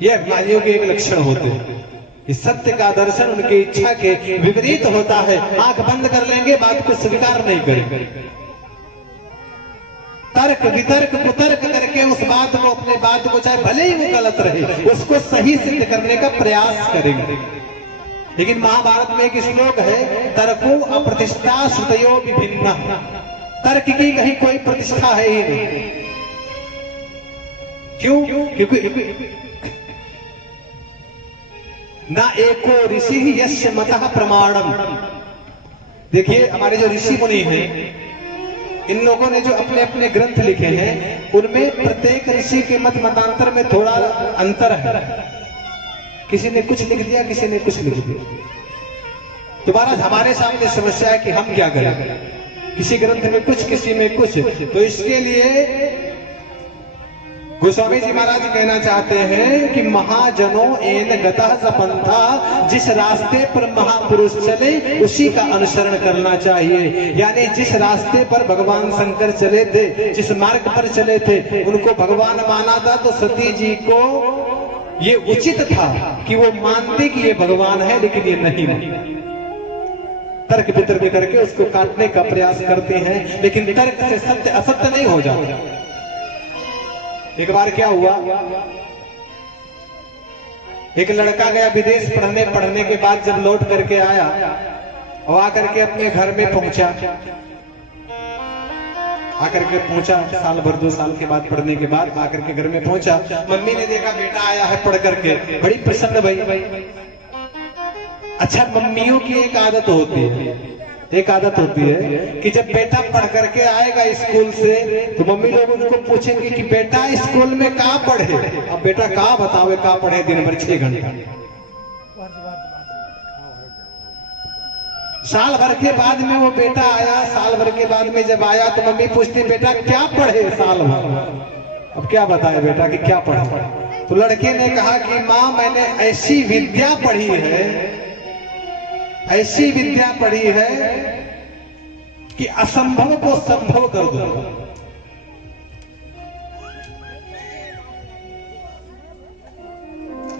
ये अभिमानियों के एक लक्षण होते हैं। इस सत्य का दर्शन उनकी इच्छा के विपरीत होता है। आंख बंद कर लेंगे, बात को स्वीकार नहीं करेंगे। तर्क वितर्क कुतर्क करके उस बात को, अपने बात को, चाहे भले ही वो गलत रहे, उसको सही सिद्ध करने का प्रयास करेंगे। लेकिन महाभारत में एक श्लोक है, तर्को अप्रतिष्ठा श्रुतयो विभिन्ना। तर्क की कहीं कोई प्रतिष्ठा है ही नहीं। क्यों? क्योंकि ना एको ऋषि यस्य मतः प्रमाणम। देखिए हमारे जो ऋषि मुनि हैं, इन लोगों ने जो अपने अपने ग्रंथ लिखे हैं, उनमें प्रत्येक ऋषि के मत मतांतर में थोड़ा अंतर है। किसी ने कुछ लिख दिया, किसी ने कुछ लिख दिया। दोबारा हमारे सामने समस्या है कि हम क्या करें, किसी ग्रंथ में कुछ, किसी में कुछ। तो इसके लिए गोस्वामी जी महाराज कहना चाहते हैं कि महाजनों एन गतः सपंथा, जिस रास्ते पर महापुरुष चले उसी का अनुसरण करना चाहिए। यानी जिस रास्ते पर भगवान शंकर चले थे, जिस मार्ग पर चले थे, उनको भगवान माना था, तो सती जी को ये उचित था कि वो मानते कि ये भगवान है, लेकिन ये नहीं है। तर्क वितर्क करके उसको काटने का प्रयास करते हैं, लेकिन तर्क से सत्य असत्य नहीं हो जाता। एक बार क्या हुआ, एक लड़का गया विदेश पढ़ने के बाद जब लौट करके आया और आकर के अपने घर में पहुंचा, साल भर 2 साल के बाद पढ़ने के बाद आकर के घर में पहुंचा। मम्मी ने देखा बेटा आया है पढ़ करके, बड़ी प्रसन्न भई। अच्छा, मम्मियों की एक आदत होती है कि जब बेटा पढ़ करके आएगा स्कूल से, तो मम्मी लोग उनको पूछेंगे कि बेटा स्कूल में कहाँ पढ़े। अब बेटा कहाँ बतावे कहाँ पढ़े दिन भर 6 घंटा। साल भर के बाद में वो बेटा आया, साल भर के बाद में जब आया तो मम्मी पूछती बेटा क्या पढ़े साल भर। अब क्या बताए बेटा कि क्या पढ़ा। तो लड़के ने कहा कि माँ मैंने ऐसी विद्या पढ़ी है कि असंभव को संभव कर दूंगा।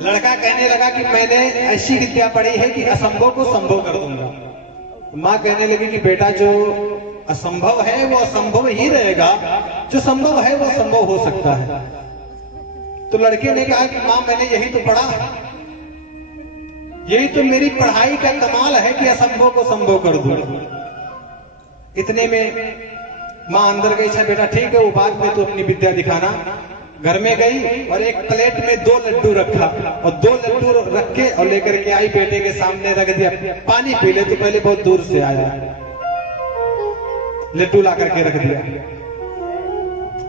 लड़का कहने लगा कि मैंने ऐसी विद्या पढ़ी है कि असंभव को संभव कर दूंगा। माँ कहने लगी कि बेटा जो असंभव है वो असंभव ही रहेगा, जो संभव है वो संभव हो सकता है। तो लड़के ने कहा कि माँ मैंने यही तो पढ़ा, यही तो मेरी पढ़ाई का कमाल है कि असंभव को संभव कर दूं। इतने में माँ अंदर गई, अच्छा बेटा ठीक है, वो बाद में तो अपनी विद्या दिखाना। घर में गई और एक प्लेट में 2 लड्डू रखा और 2 लड्डू रख के और लेकर के आई, बेटे के सामने रख दिया। पानी पी ले, तो पहले बहुत दूर से आया, लड्डू ला करके रख दिया।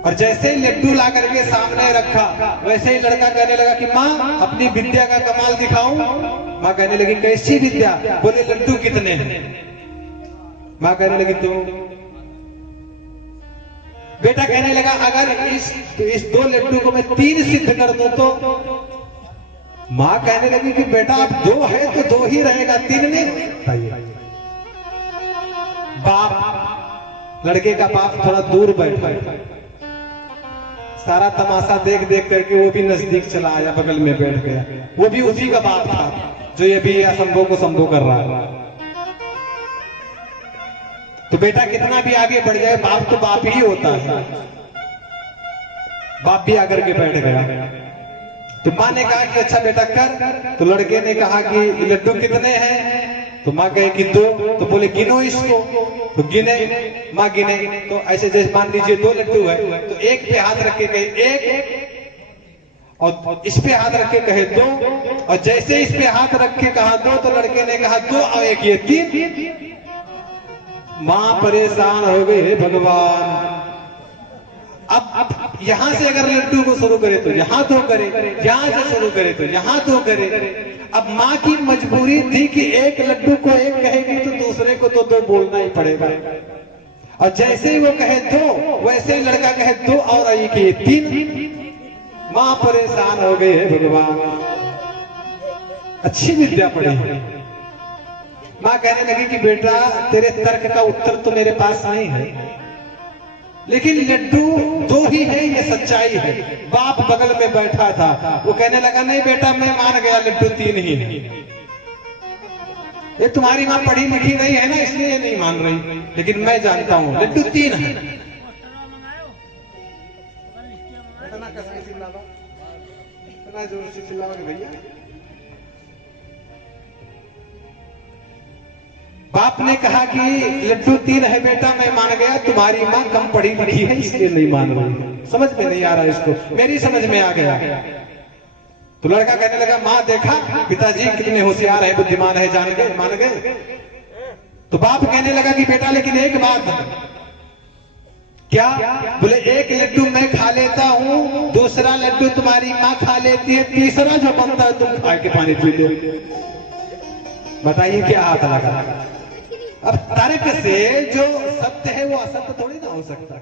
और जैसे ही लड्डू ला करके सामने रखा, वैसे ही लड़का कहने लगा कि माँ अपनी विद्या का कमाल दिखाऊं। माँ कहने लगी कैसी विद्या? बोले लड्डू कितने हैं? माँ कहने लगी 2। बेटा कहने लगा अगर इस 2 लड्डू को मैं 3 सिद्ध कर दूं तो? माँ कहने लगी कि बेटा अब 2 है तो 2 ही रहेगा, 3 नहीं। बाप, लड़के का बाप थोड़ा दूर बैठा, सारा तमाशा देख देख करके वो भी नजदीक चला आया, बगल में बैठ गया। वो भी उसी का बाप था जो ये भी असंभव को संभव कर रहा है। तो बेटा कितना भी आगे बढ़ जाए, बाप तो बाप ही होता है। बाप भी आकर के बैठ गया। तो माँ ने कहा कि अच्छा बेटा कर। तो लड़के ने कहा कि लड्डू कितने हैं? तो माँ कहे कि 2। तो बोले गिनो इसको। तो गिने, माँ गिने। तो ऐसे जैसे मान लीजिए 2 लड्डू है, तो एक पे हाथ रख के कहे 1, और इस पे हाथ रख के कहे 2, और जैसे इस पे हाथ रख के कहा 2, तो लड़के ने कहा 2 और 1 ये 3। माँ परेशान हो गई, हे भगवान। अब यहां से अगर लड्डू को शुरू करे तो यहां तो करे, यहां से शुरू करे तो यहां तो करे। अब माँ की मजबूरी थी कि एक लड्डू को 1 कहेगी तो दूसरे को तो 2 बोलना ही पड़ेगा। और जैसे ही वो कहे 2, वैसे ही लड़का कहे 2 और 1 ये 3। माँ परेशान हो गई, है भगवान। अच्छी विद्या पढ़ी। माँ कहने लगी कि बेटा तेरे तर्क का उत्तर तो मेरे पास नहीं है, लेकिन लड्डू दो ही है, ये सच्चाई है। बाप बगल में बैठा था, वो कहने लगा नहीं बेटा मैं मान गया, लड्डू 3 ही है। ये तुम्हारी माँ पढ़ी लिखी नहीं है ना, इसलिए ये नहीं मान रही, लेकिन मैं जानता हूं लड्डू 3 है। जोर से चिल्लाओगे भैया। बाप ने कहा कि लड्डू 3 है बेटा, मैं मान गया, तुम्हारी माँ कम पढ़ी लिखी है इसलिए नहीं मान रही। समझ में नहीं आ रहा इसको, मेरी समझ में आ गया। तो लड़का कहने लगा माँ देखा पिताजी कितने होशियार है, बुद्धिमान है, जान गए, मान गए। तो बाप कहने लगा कि बेटा लेकिन एक बात, क्या? बोले एक लड्डू मैं खा लेता हूँ, दूसरा लड्डू तुम्हारी माँ खा लेती है, तीसरा जो बनता है तुम खा के पानी पी लो। बताइए क्या हाथ लगा? अब तर्क से जो सत्य है वो असत्य थोड़ी ना हो सकता।